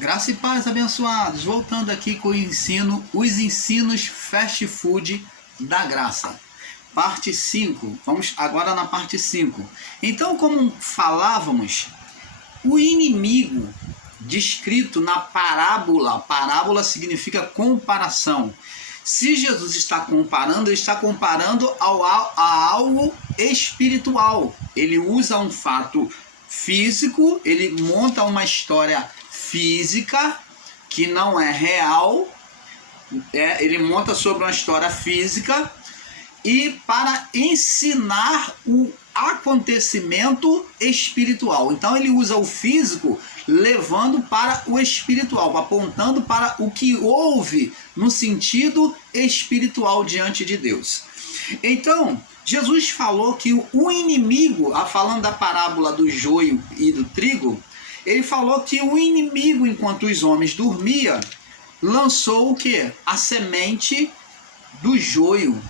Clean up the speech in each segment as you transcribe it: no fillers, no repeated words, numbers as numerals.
Graça e paz, abençoados. Voltando aqui com os ensinos fast food da graça. Parte 5. Vamos agora na parte 5. Então, como falávamos, o inimigo descrito na parábola significa comparação. Se Jesus está comparando, ele está comparando a algo espiritual. Ele usa um fato físico, ele monta uma história física que não é real, ele monta sobre uma história física e para ensinar o acontecimento espiritual. Então ele usa o físico levando para o espiritual, apontando para o que houve no sentido espiritual diante de Deus. Então, Jesus falou que o inimigo, falando da parábola do joio e do trigo, ele falou que o inimigo, enquanto os homens dormiam, lançou o quê? A semente do joio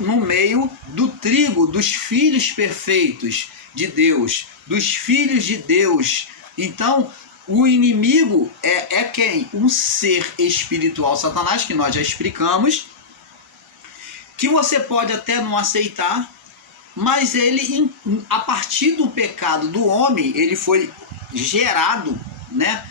no meio do trigo, dos filhos perfeitos de Deus, dos filhos de Deus. Então, o inimigo é quem? Um ser espiritual, Satanás, que nós já explicamos, que você pode até não aceitar, mas ele, a partir do pecado do homem, ele foi gerado, né,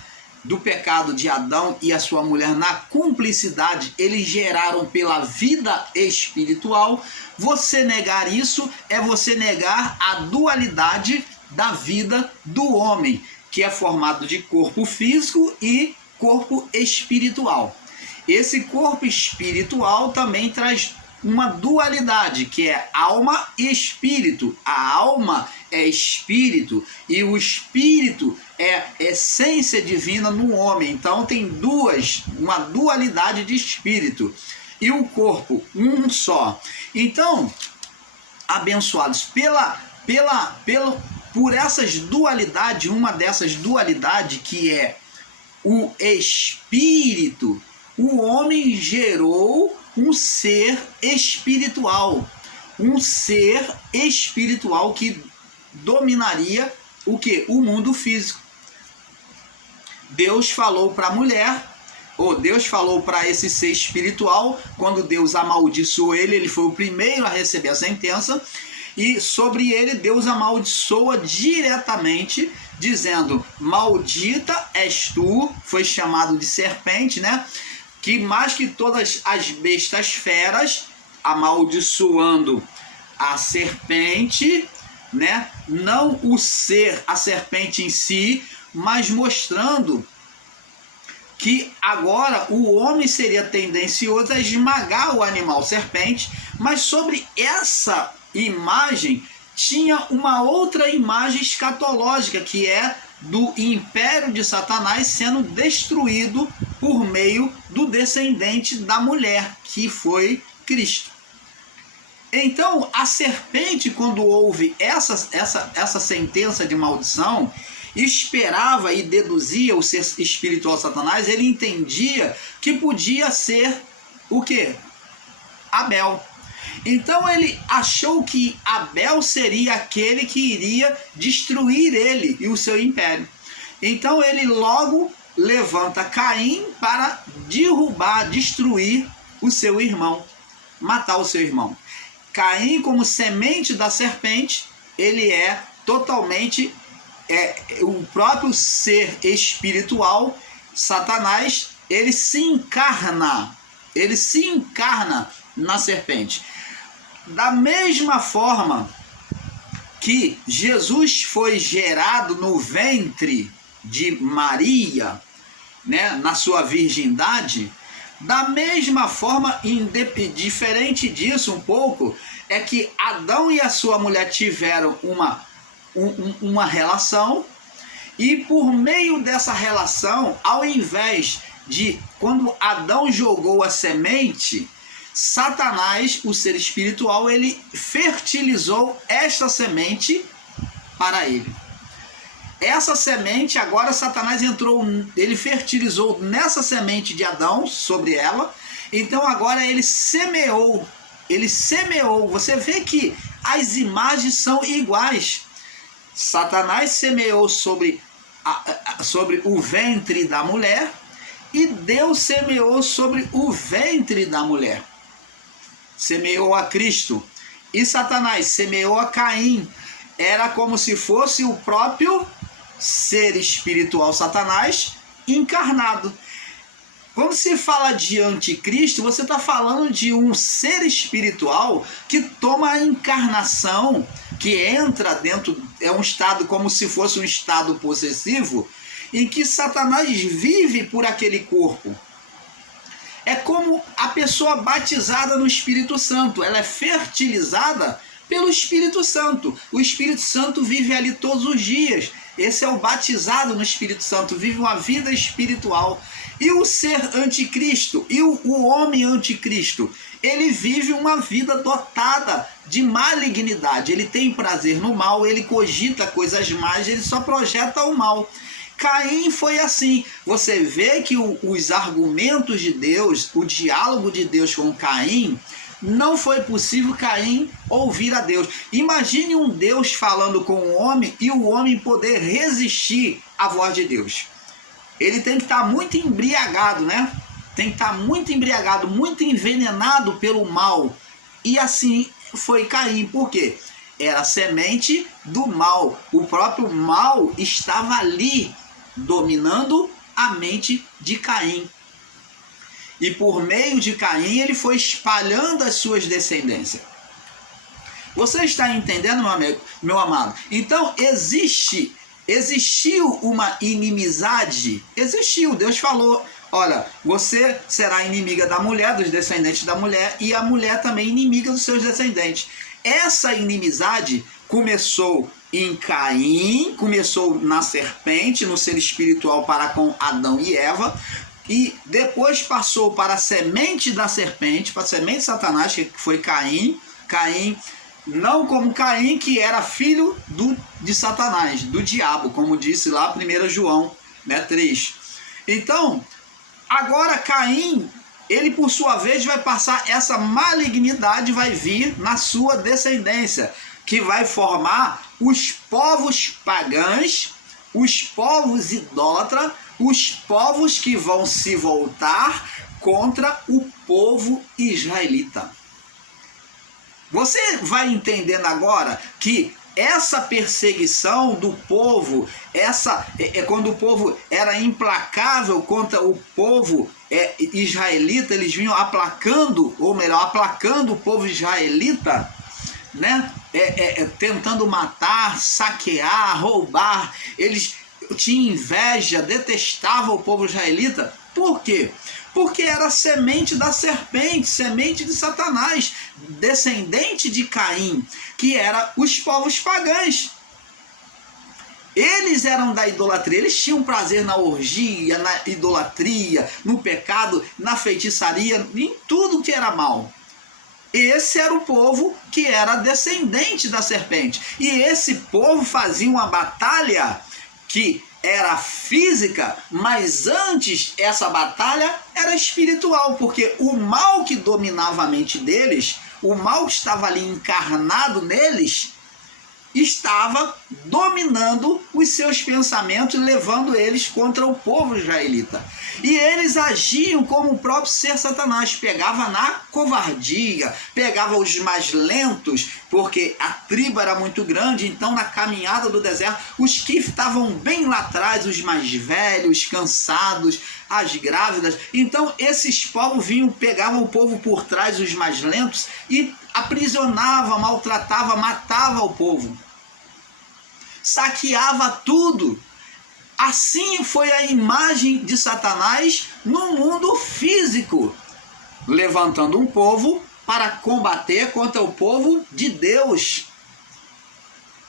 do pecado de Adão e a sua mulher na cumplicidade, eles geraram pela vida espiritual. Você negar isso é você negar a dualidade da vida do homem, que é formado de corpo físico e corpo espiritual. Esse corpo espiritual também traz uma dualidade, que é alma e espírito. A alma é espírito e o espírito é essência divina no homem. Então tem uma dualidade de espírito e o corpo um só. Então, abençoados, por essas dualidades, uma dessas dualidades que é o espírito, o homem gerou um ser espiritual que dominaria o que? O mundo físico. Deus falou para a mulher, Deus falou para esse ser espiritual, quando Deus amaldiçoou ele foi o primeiro a receber a sentença, e sobre ele Deus amaldiçoa diretamente, dizendo: maldita és tu, foi chamado de serpente, né? Que mais que todas as bestas feras, amaldiçoando a serpente, né? Não o ser, a serpente em si, mas mostrando que agora o homem seria tendencioso a esmagar o animal serpente, mas sobre essa imagem tinha uma outra imagem escatológica, que é do império de Satanás sendo destruído por meio do descendente da mulher, que foi Cristo. Então, a serpente, quando houve essa sentença de maldição, esperava e deduzia o ser espiritual Satanás, ele entendia que podia ser o quê? Abel. Então ele achou que Abel seria aquele que iria destruir ele e o seu império. Então ele logo levanta Caim para destruir o seu irmão, matar o seu irmão. Caim, como semente da serpente, ele é totalmente o próprio ser espiritual, Satanás, ele se encarna na serpente. Da mesma forma que Jesus foi gerado no ventre de Maria, né, na sua virgindade, da mesma forma, diferente disso um pouco, é que Adão e a sua mulher tiveram uma relação, e por meio dessa relação, ao invés de, quando Adão jogou a semente, Satanás, o ser espiritual, ele fertilizou esta semente para ele. Essa semente, agora Satanás ele fertilizou nessa semente de Adão, sobre ela, então agora ele semeou, você vê que as imagens são iguais. Satanás semeou sobre sobre o ventre da mulher, e Deus semeou sobre o ventre da mulher. Semeou a Cristo. E Satanás semeou a Caim. Era como se fosse o próprio ser espiritual Satanás encarnado. Quando se fala de anticristo, você está falando de um ser espiritual que toma a encarnação, que entra dentro, é um estado como se fosse um estado possessivo, em que Satanás vive por aquele corpo. É como a pessoa batizada no Espírito Santo, ela é fertilizada pelo Espírito Santo. O Espírito Santo vive ali todos os dias. Esse é o batizado no Espírito Santo, vive uma vida espiritual. E o ser anticristo, e o homem anticristo, ele vive uma vida dotada de malignidade. Ele tem prazer no mal, ele cogita coisas más, ele só projeta o mal. Caim foi assim. Você vê que os argumentos de Deus, o diálogo de Deus com Caim, não foi possível Caim ouvir a Deus. Imagine um Deus falando com o homem e o homem poder resistir à voz de Deus. Ele tem que estar muito embriagado, né? Tem que estar muito embriagado, muito envenenado pelo mal. E assim foi Caim. Por quê? Era semente do mal. O próprio mal estava ali, dominando a mente de Caim. E por meio de Caim, ele foi espalhando as suas descendências. Você está entendendo, meu amigo, meu amado? Então, existiu uma inimizade. Existiu. Deus falou, olha, você será inimiga da mulher, dos descendentes da mulher, e a mulher também inimiga dos seus descendentes. Essa inimizade começou em Caim, começou na serpente, no ser espiritual para com Adão e Eva, e depois passou para a semente da serpente, para a semente de Satanás, que foi Caim. Caim, não como Caim, que era filho de Satanás, do diabo, como disse lá 1 João 3. Então, agora Caim, ele por sua vez vai passar essa malignidade, vai vir na sua descendência, que vai formar os povos pagãos, os povos idólatras, os povos que vão se voltar contra o povo israelita. Você vai entendendo agora que essa perseguição do povo, quando o povo era implacável contra o povo israelita, eles vinham aplacando, ou melhor, aplacando o povo israelita, né? Tentando matar, saquear, roubar. Eles tinham inveja, detestavam o povo israelita. Por quê? Porque era semente da serpente, semente de Satanás, descendente de Caim, que era os povos pagãos. Eles eram da idolatria, eles tinham prazer na orgia, na idolatria, no pecado, na feitiçaria, em tudo que era mal. Esse era o povo que era descendente da serpente. E esse povo fazia uma batalha que era física, mas antes essa batalha era espiritual, porque o mal que dominava a mente deles, o mal que estava ali encarnado neles, estava dominando os seus pensamentos, levando eles contra o povo israelita. E eles agiam como o próprio ser Satanás, pegava na covardia, pegava os mais lentos, porque a tribo era muito grande, então na caminhada do deserto, os que estavam bem lá atrás, os mais velhos, cansados, as grávidas, então esses povos vinham, pegavam o povo por trás, os mais lentos, e aprisionava, maltratava, matava o povo, saqueava tudo. Assim foi a imagem de Satanás no mundo físico, levantando um povo para combater contra o povo de Deus.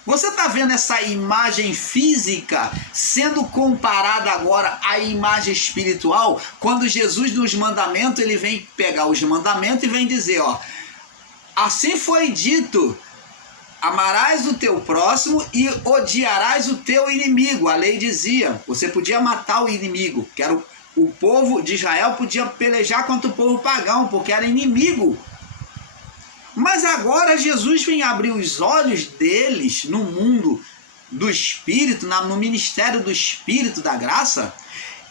Você está vendo essa imagem física sendo comparada agora à imagem espiritual? Quando Jesus nos mandamentos, ele vem pegar os mandamentos e vem dizer, ó, assim foi dito, amarás o teu próximo e odiarás o teu inimigo. A lei dizia, você podia matar o inimigo, que era o povo de Israel podia pelejar contra o povo pagão, porque era inimigo. Mas agora Jesus vem abrir os olhos deles no mundo, do Espírito, no ministério do Espírito da graça,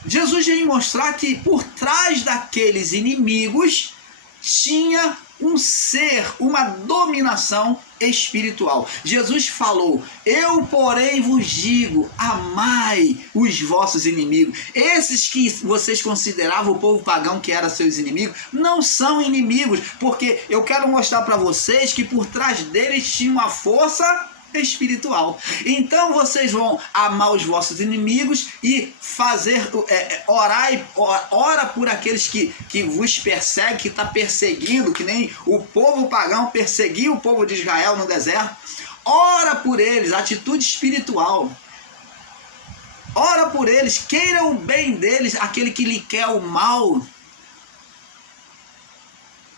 Jesus vem mostrar que por trás daqueles inimigos tinha um ser, uma dominação espiritual. Jesus falou: eu, porém, vos digo, amai os vossos inimigos. Esses que vocês consideravam o povo pagão que eram seus inimigos, não são inimigos, porque eu quero mostrar para vocês que por trás deles tinha uma força espiritual. Então vocês vão amar os vossos inimigos e fazer ora por aqueles que vos perseguem, que está perseguindo, que nem o povo pagão perseguia o povo de Israel no deserto. Ora por eles, atitude espiritual. Ora por eles, queira o bem deles, aquele que lhe quer o mal.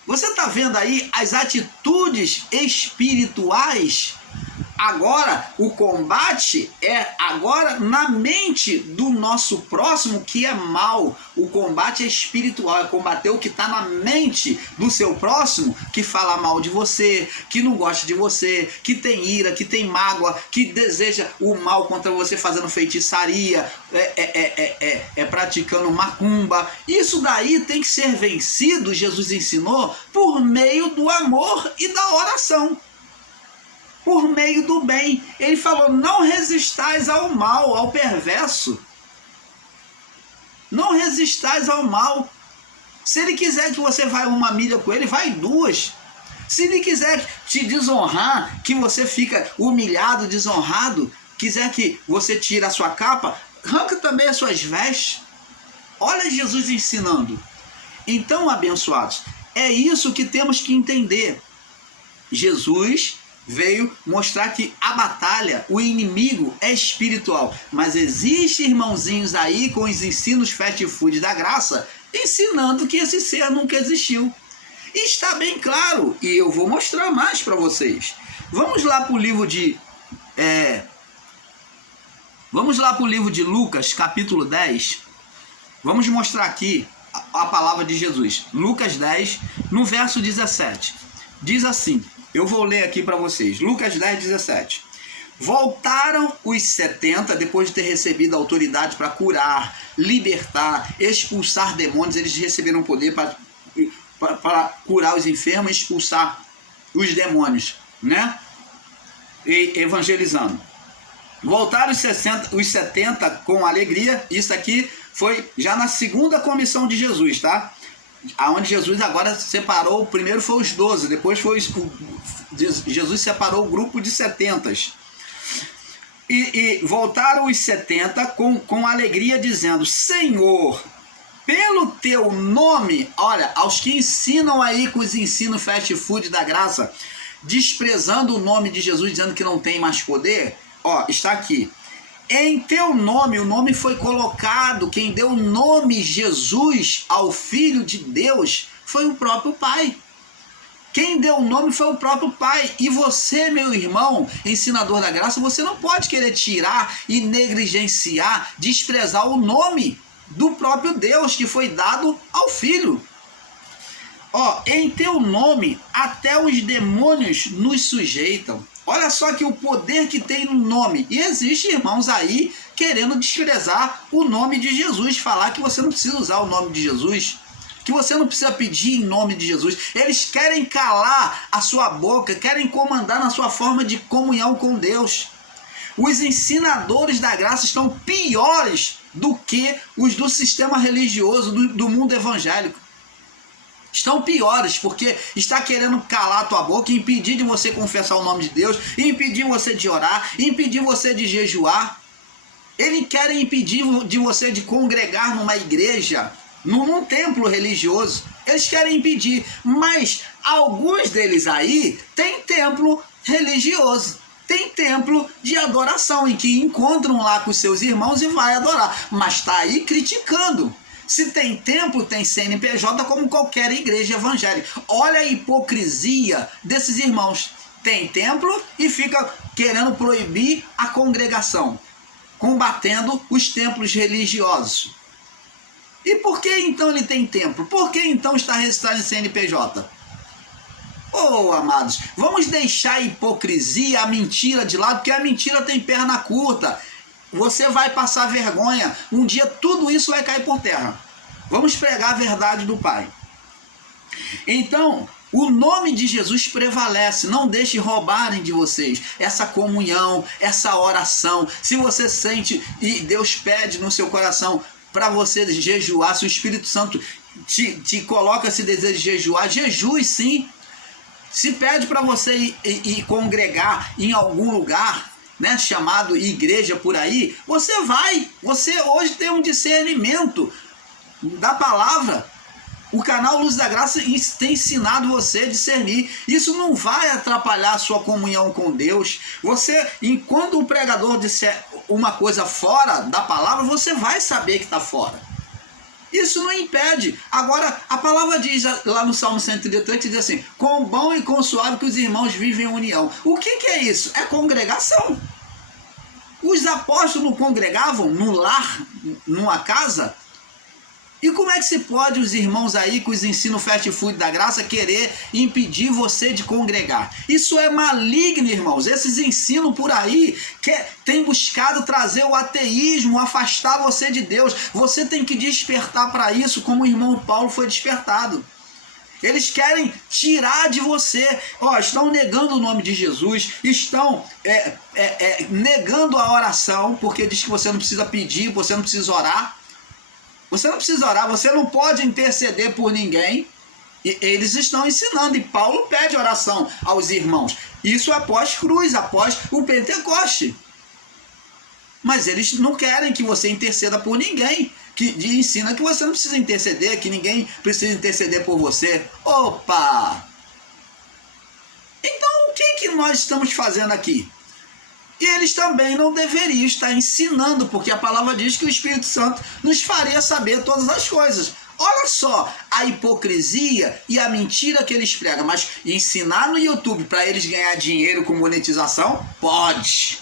Você está vendo aí as atitudes espirituais? Agora, o combate é agora na mente do nosso próximo que é mal. O combate é espiritual, é combater o que está na mente do seu próximo, que fala mal de você, que não gosta de você, que tem ira, que tem mágoa, que deseja o mal contra você fazendo feitiçaria, praticando macumba. Isso daí tem que ser vencido, Jesus ensinou, por meio do amor e da oração. Por meio do bem. Ele falou: não resistais ao mal, ao perverso. Não resistais ao mal. Se ele quiser que você vá 1 milha com ele, vai 2. Se ele quiser te desonrar, que você fica humilhado, desonrado, quiser que você tire a sua capa, arranca também as suas vestes. Olha Jesus ensinando. Então, abençoados, é isso que temos que entender. Jesus veio mostrar que a batalha, o inimigo é espiritual. Mas existe irmãozinhos aí com os ensinos fast food da graça, ensinando que esse ser nunca existiu. E está bem claro, e eu vou mostrar mais para vocês. Vamos lá para o livro de Lucas, capítulo 10. Vamos mostrar aqui a palavra de Jesus. Lucas 10, no verso 17. Diz assim: eu vou ler aqui para vocês. Lucas 10, 17. Voltaram os 70, depois de ter recebido a autoridade para curar, libertar, expulsar demônios. Eles receberam poder para curar os enfermos e expulsar os demônios, né? E evangelizando. Voltaram os 70 com alegria. Isso aqui foi já na segunda comissão de Jesus, tá? Aonde Jesus agora separou, primeiro foi os 12, depois foi Jesus separou o grupo de 70. E voltaram os 70 com alegria, dizendo: Senhor, pelo teu nome, olha, aos que ensinam aí com os ensinos fast food da graça, desprezando o nome de Jesus, dizendo que não tem mais poder, ó, está aqui. Em teu nome, o nome foi colocado, quem deu o nome Jesus ao Filho de Deus foi o próprio Pai. Quem deu o nome foi o próprio Pai. E você, meu irmão, ensinador da graça, você não pode querer tirar e negligenciar, desprezar o nome do próprio Deus que foi dado ao Filho. Ó, em teu nome até os demônios nos sujeitam. Olha só que o poder que tem no nome. E existe irmãos aí querendo desprezar o nome de Jesus, falar que você não precisa usar o nome de Jesus, que você não precisa pedir em nome de Jesus. Eles querem calar a sua boca, querem comandar na sua forma de comunhão com Deus. Os ensinadores da graça estão piores do que os do sistema religioso, do mundo evangélico. Estão piores, porque está querendo calar a tua boca, impedir de você confessar o nome de Deus, impedir você de orar, impedir você de jejuar. Eles querem impedir de você de congregar numa igreja, num templo religioso. Eles querem impedir, mas alguns deles aí têm templo religioso, tem templo de adoração, em que encontram lá com seus irmãos e vai adorar, mas está aí criticando. Se tem templo, tem CNPJ, como qualquer igreja evangélica. Olha a hipocrisia desses irmãos. Tem templo e fica querendo proibir a congregação, combatendo os templos religiosos. E por que então ele tem templo? Por que então está registrado em CNPJ? Ô, Oh, amados, vamos deixar a hipocrisia, a mentira de lado, porque a mentira tem perna curta. Você vai passar vergonha. Um dia tudo isso vai cair por terra. Vamos pregar a verdade do Pai. Então, o nome de Jesus prevalece. Não deixe roubarem de vocês essa comunhão, essa oração. Se você sente e Deus pede no seu coração para você jejuar, se o Espírito Santo te coloca esse desejo de jejuar, jejue sim. Se pede para você ir congregar em algum lugar, né, chamado igreja por aí, você vai. Você hoje tem um discernimento da palavra. O canal Luz da Graça tem ensinado você a discernir. Isso não vai atrapalhar a sua comunhão com Deus. Você, enquanto o pregador disser uma coisa fora da palavra, você vai saber que está fora. Isso não impede. Agora, a palavra diz lá no Salmo 133, diz assim: quão bom e quão suave que os irmãos vivem em união. O que é isso? É congregação. Os apóstolos congregavam no lar, numa casa. E como é que se pode os irmãos aí com os ensinos fast food da graça querer impedir você de congregar? Isso é maligno, irmãos. Esses ensinos por aí que tem buscado trazer o ateísmo, afastar você de Deus. Você tem que despertar para isso, como o irmão Paulo foi despertado. Eles querem tirar de você. Estão negando o nome de Jesus, estão negando a oração, porque diz que você não precisa pedir, você não precisa orar. Você não precisa orar, você não pode interceder por ninguém. E eles estão ensinando, e Paulo pede oração aos irmãos. Isso após cruz, após o Pentecoste. Mas eles não querem que você interceda por ninguém. Que ensina que você não precisa interceder, que ninguém precisa interceder por você. Opa! Então o que nós estamos fazendo aqui? E eles também não deveriam estar ensinando, porque a palavra diz que o Espírito Santo nos faria saber todas as coisas. Olha só a hipocrisia e a mentira que eles pregam. Mas ensinar no YouTube para eles ganhar dinheiro com monetização? Pode.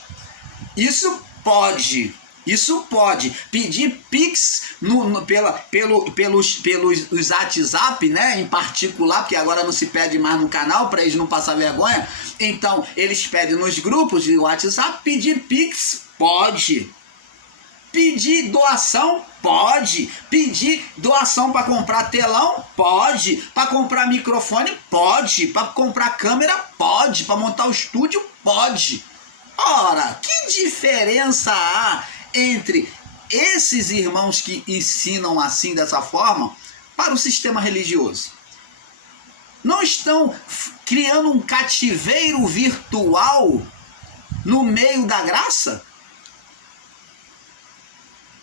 Isso pode. Isso pode. Pedir Pix pelos WhatsApp, né, em particular, porque agora não se pede mais no canal para eles não passar vergonha. Então, eles pedem nos grupos de WhatsApp. Pedir Pix? Pode. Pedir doação? Pode. Pedir doação para comprar telão? Pode. Para comprar microfone? Pode. Para comprar câmera? Pode. Para montar o estúdio? Pode. Ora, que diferença há entre esses irmãos que ensinam assim, dessa forma, para o sistema religioso? Não estão criando um cativeiro virtual no meio da graça?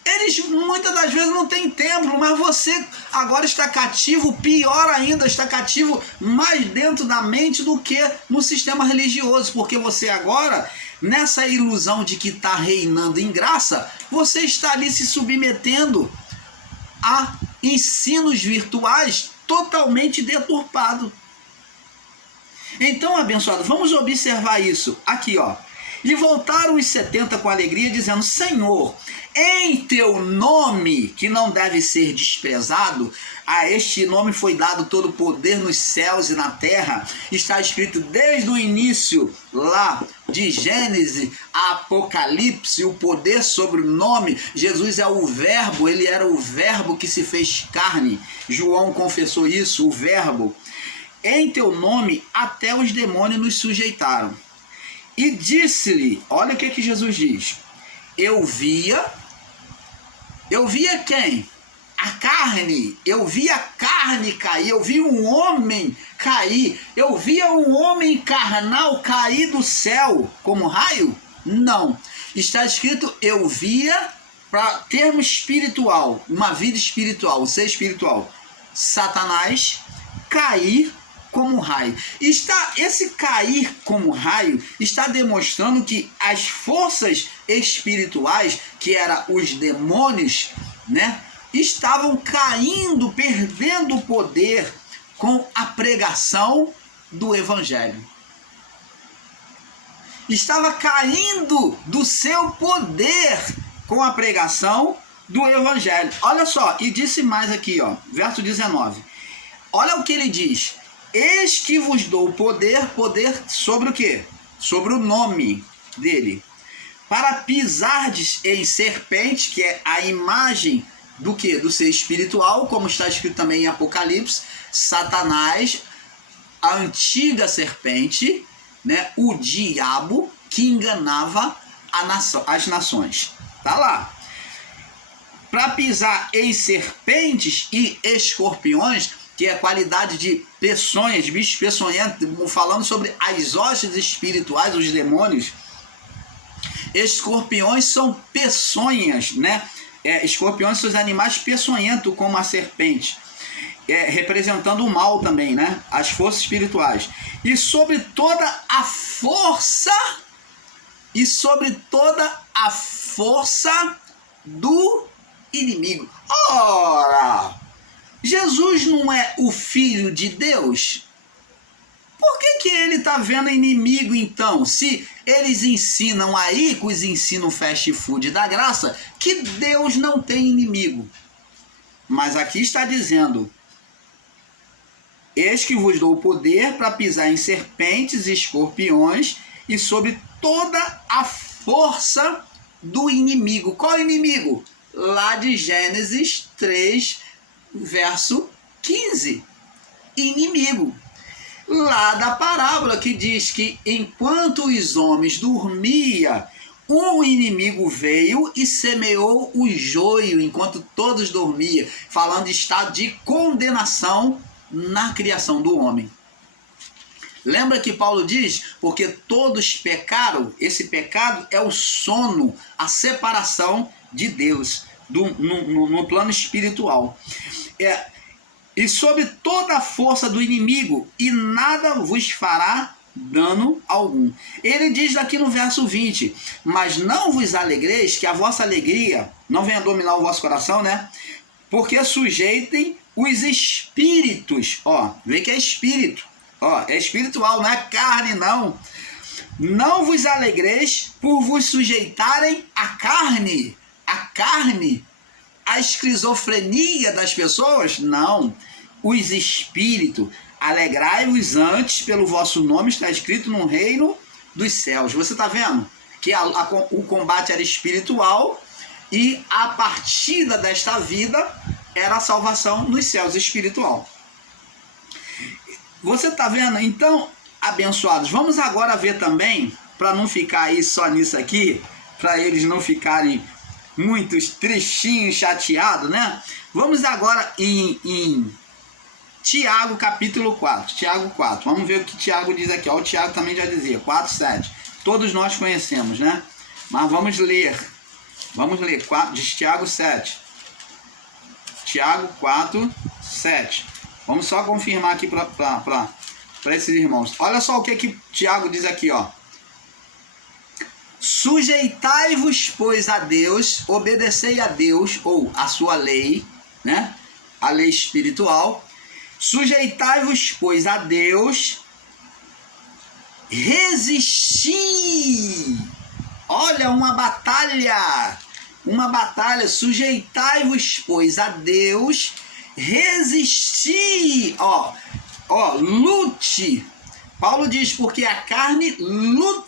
Eles muitas das vezes não têm templo, mas você agora está cativo, pior ainda, está cativo mais dentro da mente do que no sistema religioso, porque você agora, nessa ilusão de que está reinando em graça, você está ali se submetendo a ensinos virtuais totalmente deturpados. Então, abençoado, vamos observar isso aqui, ó. E voltaram os 70 com alegria, dizendo: Senhor, em teu nome, que não deve ser desprezado, a este nome foi dado todo o poder nos céus e na terra. Está escrito desde o início, lá de Gênesis a Apocalipse, o poder sobre o nome. Jesus é o verbo, ele era o verbo que se fez carne. João confessou isso, o verbo. Em teu nome até os demônios nos sujeitaram. E disse-lhe, olha o que Jesus diz: eu via quem? A carne. Eu vi a carne cair, eu vi um homem cair, eu via um homem carnal cair do céu como raio? Não. Está escrito, eu via, para termo espiritual, uma vida espiritual, um ser espiritual, Satanás cair como raio. Esse cair como raio está demonstrando que as forças espirituais, que eram os demônios, né, estavam caindo, perdendo o poder com a pregação do evangelho. Estava caindo do seu poder com a pregação do evangelho. Olha só, e disse mais aqui, ó, verso 19. Olha o que ele diz: Eis que vos dou poder sobre o quê? Sobre o nome dele. Para pisardes em serpente, que é a imagem do quê? Do ser espiritual, como está escrito também em Apocalipse, Satanás, a antiga serpente, né? O diabo que enganava as nações. Tá lá. Para pisar em serpentes e escorpiões, que é a qualidade de peçonhas, bichos peçonhentos, falando sobre as hostes espirituais, os demônios. Escorpiões são peçonhas, né? Escorpiões são os animais peçonhentos como a serpente, representando o mal também, né? As forças espirituais. E sobre toda a força do inimigo. Ora, Jesus não é o Filho de Deus? Por que ele está vendo inimigo então? Se eles ensinam aí, com os ensinam fast food da graça, que Deus não tem inimigo. Mas aqui está dizendo: eis que vos dou o poder para pisar em serpentes e escorpiões e sobre toda a força do inimigo. Qual inimigo? Lá de Gênesis 3, verso 15. Inimigo. Lá da parábola que diz que enquanto os homens dormiam, um inimigo veio e semeou o joio enquanto todos dormiam, falando de estado de condenação na criação do homem. Lembra que Paulo diz, porque todos pecaram, esse pecado é o sono, a separação de Deus no plano espiritual. E sobre toda a força do inimigo, e nada vos fará dano algum. Ele diz aqui no verso 20, mas não vos alegreis, que a vossa alegria não venha dominar o vosso coração, né? Porque sujeitem os espíritos, vê que é espírito, é espiritual, não é carne não. Não vos alegreis por vos sujeitarem à carne, a esquizofrenia das pessoas? Não. Os espíritos, alegrai-vos antes pelo vosso nome, está escrito no reino dos céus. Você está vendo que o combate era espiritual e a partida desta vida era a salvação nos céus, espiritual. Você está vendo? Então, abençoados, vamos agora ver também, para não ficar aí só nisso aqui, para eles não ficarem muitos tristinhos, chateados, né? Vamos agora em Tiago capítulo 4. Tiago 4. Vamos ver o que Tiago diz aqui. O Tiago também já dizia, 4, 7. Todos nós conhecemos, né? Mas vamos ler. Diz Tiago 7. Tiago 4, 7. Vamos só confirmar aqui para esses irmãos. Olha só o que Tiago diz aqui, Sujeitai-vos, pois, a Deus, obedecei a Deus, ou a sua lei, né? A lei espiritual. Sujeitai-vos, pois, a Deus, resisti. Olha, uma batalha. Sujeitai-vos, pois, a Deus, resisti. Lute. Paulo diz, porque a carne luta,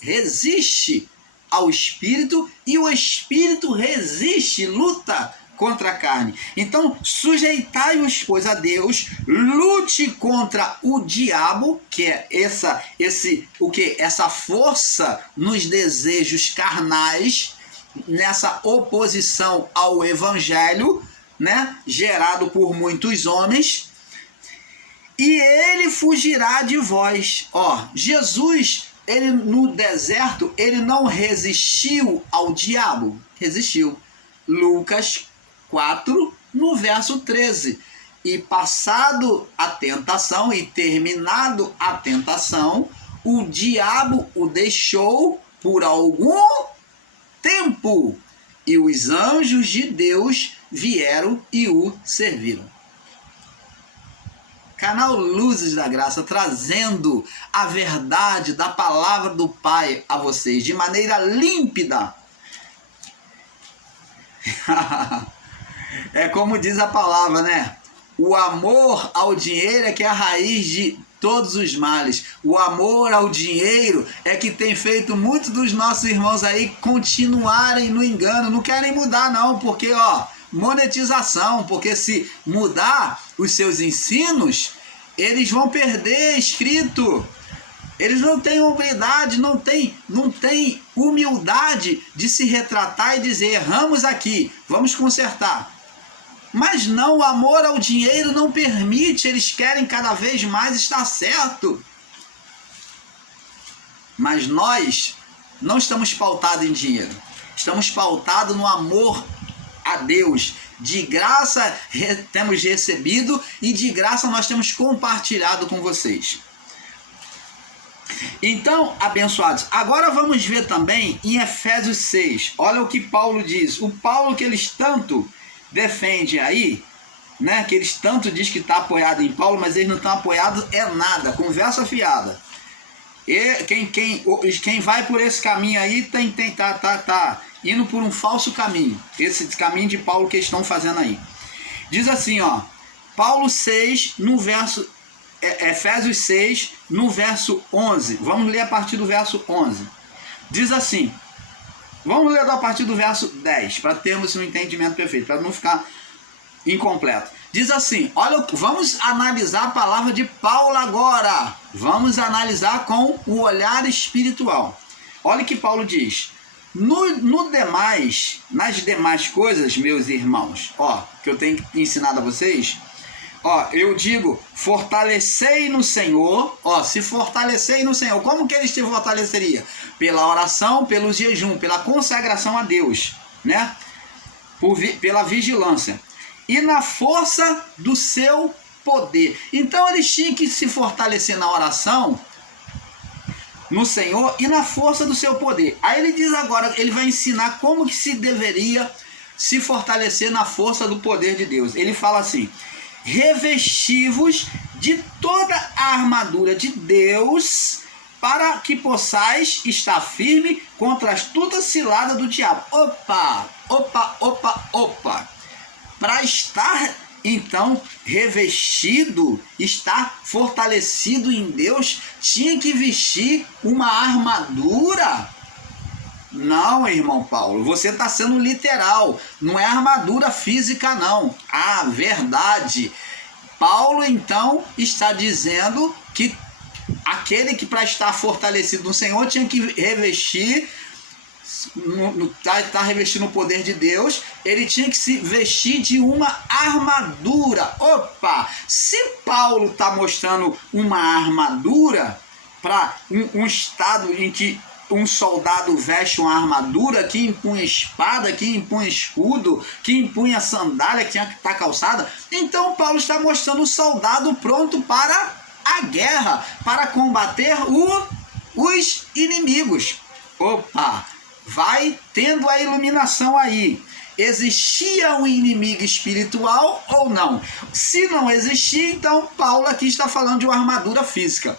resiste ao espírito, e o espírito resiste, luta contra a carne. Então, sujeitai-vos, pois, a Deus, lute contra o diabo, que é essa força nos desejos carnais, nessa oposição ao evangelho, né, gerado por muitos homens, e ele fugirá de vós. Jesus, ele no deserto, ele não resistiu ao diabo, resistiu. Lucas 4, no verso 13. E passado a tentação e terminado a tentação, o diabo o deixou por algum tempo, e os anjos de Deus vieram e o serviram. Canal Luzes da Graça, trazendo a verdade da palavra do Pai a vocês, de maneira límpida. É como diz a palavra, né? o amor ao dinheiro é que é a raiz de todos os males. O amor ao dinheiro é que tem feito muitos dos nossos irmãos aí continuarem no engano. Não querem mudar não, porque monetização, porque se mudar os seus ensinos, eles vão perder escrito. Eles não têm humildade, não têm humildade de se retratar e dizer: erramos aqui, vamos consertar. Mas não, o amor ao dinheiro não permite, eles querem cada vez mais estar certo. Mas nós não estamos pautados em dinheiro, estamos pautados no amor a Deus. De graça temos recebido e de graça nós temos compartilhado com vocês. Então, abençoados, agora vamos ver também em Efésios 6, olha o que Paulo diz. O Paulo que eles tanto defendem aí, né, que eles tanto dizem que está apoiado em Paulo, mas eles não estão apoiados nada, conversa fiada. E quem vai por esse caminho aí tá indo por um falso caminho, esse caminho de Paulo que eles estão fazendo aí. Diz assim, Paulo 6, no verso... Efésios 6, no verso 11. Vamos ler a partir do verso 11. Diz assim, vamos ler a partir do verso 10, para termos um entendimento perfeito, para não ficar incompleto. Diz assim, olha, vamos analisar a palavra de Paulo agora. Vamos analisar com o olhar espiritual. Olha o que Paulo diz. Nas demais coisas, meus irmãos, que eu tenho ensinado a vocês, eu digo, fortalecei no Senhor, se fortalecei no Senhor. Como que ele se fortaleceria? Pela oração, pelo jejum, pela consagração a Deus, né? Pela vigilância. E na força do seu poder. Então eles tinham que se fortalecer na oração, no Senhor e na força do seu poder. Aí ele diz agora, ele vai ensinar como que se deveria se fortalecer na força do poder de Deus. Ele fala assim: revesti-vos de toda a armadura de Deus, para que possais estar firme contra a astuta cilada do diabo. Para estar, então, revestido, estar fortalecido em Deus, tinha que vestir uma armadura? Não, irmão Paulo, você está sendo literal, não é armadura física não. Verdade. Paulo então está dizendo que aquele que para estar fortalecido no Senhor tinha que revestir, tá revestindo o poder de Deus, ele tinha que se vestir de uma armadura. Se Paulo está mostrando uma armadura para um estado em que um soldado veste uma armadura, que impunha espada, que impunha escudo, que impunha sandália, que tinha que estar calçada. Então Paulo está mostrando o soldado pronto para a guerra, para combater os inimigos. Vai tendo a iluminação aí. Existia um inimigo espiritual ou não? Se não existia, então Paulo aqui está falando de uma armadura física.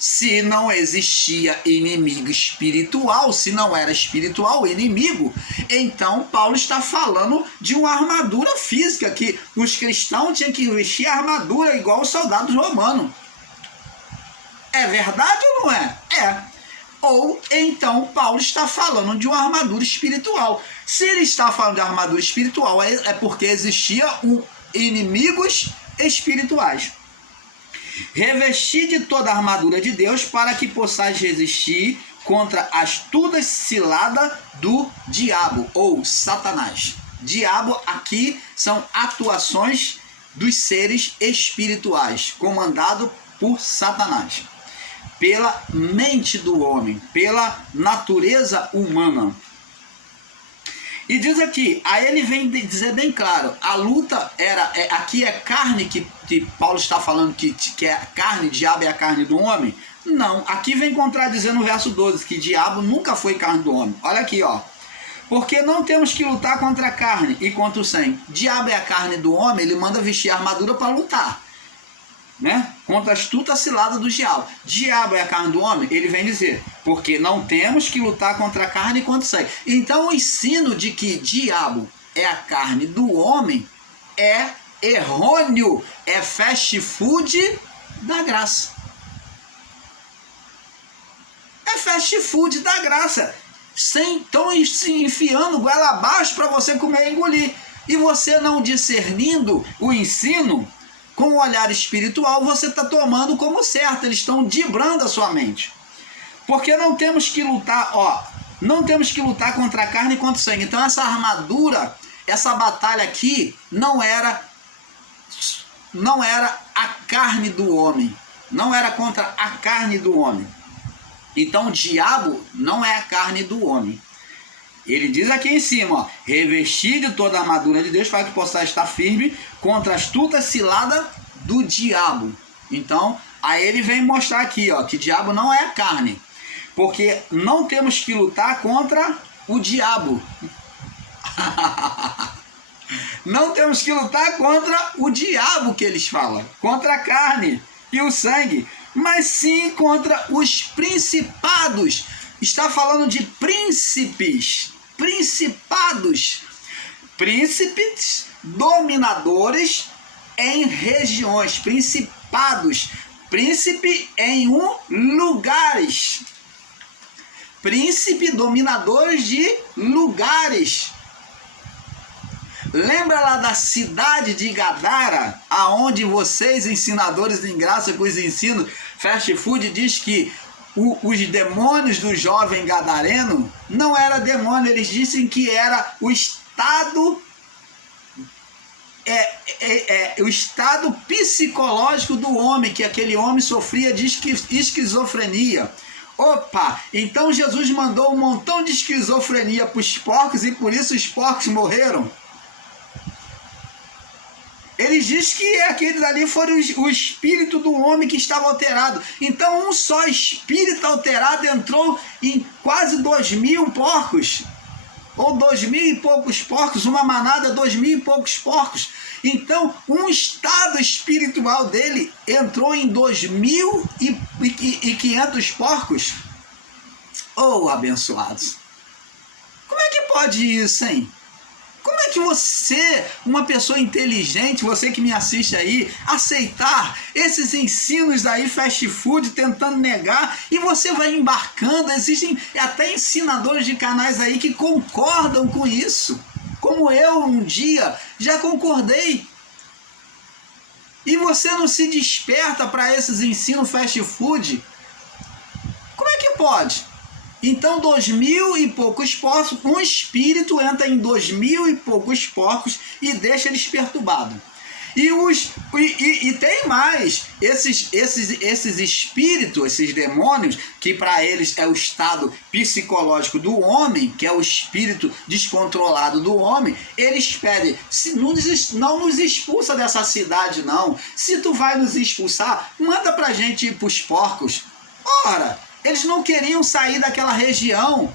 Se não existia inimigo espiritual, se não era espiritual o inimigo, então Paulo está falando de uma armadura física, que os cristãos tinham que vestir a armadura igual os soldados romanos. É verdade ou não é? Ou então Paulo está falando de uma armadura espiritual. Se ele está falando de armadura espiritual, é porque existiam inimigos espirituais. Revesti de toda a armadura de Deus, para que possais resistir contra a astuta cilada do diabo ou Satanás. Diabo aqui são atuações dos seres espirituais, comandado por Satanás, pela mente do homem, pela natureza humana. E diz aqui, aí ele vem dizer bem claro, a luta aqui é carne, que Paulo está falando que é carne, diabo é a carne do homem? Não, aqui vem contradizer no verso 12, que diabo nunca foi carne do homem. Olha aqui, porque não temos que lutar contra a carne e contra o sangue. Diabo é a carne do homem, ele manda vestir a armadura para lutar, né? Contra a astuta cilada do diabo. Diabo é a carne do homem? Ele vem dizer, porque não temos que lutar contra a carne e contra o sangue. Então o ensino de que diabo é a carne do homem é errôneo, é fast food da graça. É fast food da graça. Estão se enfiando goela abaixo para você comer e engolir. E você não discernindo o ensino com o olhar espiritual, você está tomando como certo. Eles estão dibrando a sua mente. Porque não temos que lutar, não temos que lutar contra a carne e contra o sangue. Então essa armadura, essa batalha aqui, não era a carne do homem. Não era contra a carne do homem. Então o diabo não é a carne do homem. Ele diz aqui em cima, revestir de toda a armadura de Deus para que possa estar firme contra a astuta cilada do diabo. Então, aí ele vem mostrar aqui, que o diabo não é a carne. Porque não temos que lutar contra o diabo. Não temos que lutar contra o diabo que eles falam. Contra a carne e o sangue. Mas sim contra os principados. Está falando de príncipes. Principados. Príncipes dominadores em regiões. Principados. Príncipe em lugares. Príncipe dominadores de lugares. Lembra lá da cidade de Gadara, aonde vocês, ensinadores em graça com os ensinos fast food, diz que os demônios do jovem gadareno não era demônio, eles dizem que era o estado o estado psicológico do homem, que aquele homem sofria de esquizofrenia. Opa, então Jesus mandou um montão de esquizofrenia para os porcos e por isso os porcos morreram? Ele diz que aqueles ali foram o espírito do homem que estava alterado. Então um só espírito alterado entrou em quase 2.000 porcos. Ou 2.000 e poucos porcos, uma manada, 2.000 e poucos porcos. Então um estado espiritual dele entrou em 2.500 porcos. Oh, abençoados! Como é que pode isso, hein? Como é que você, uma pessoa inteligente, você que me assiste aí, aceitar esses ensinos aí fast food, tentando negar, e você vai embarcando? Existem até ensinadores de canais aí que concordam com isso, como eu um dia já concordei. E você não se desperta para esses ensinos fast food? Como é que pode? Então 2.000 e poucos porcos, um espírito entra em 2.000 e poucos porcos e deixa eles perturbados. E tem mais, esses espíritos, esses demônios, que para eles é o estado psicológico do homem, que é o espírito descontrolado do homem, eles pedem, não nos expulsa dessa cidade não, se tu vai nos expulsar, manda pra gente ir pros porcos. Ora, eles não queriam sair daquela região,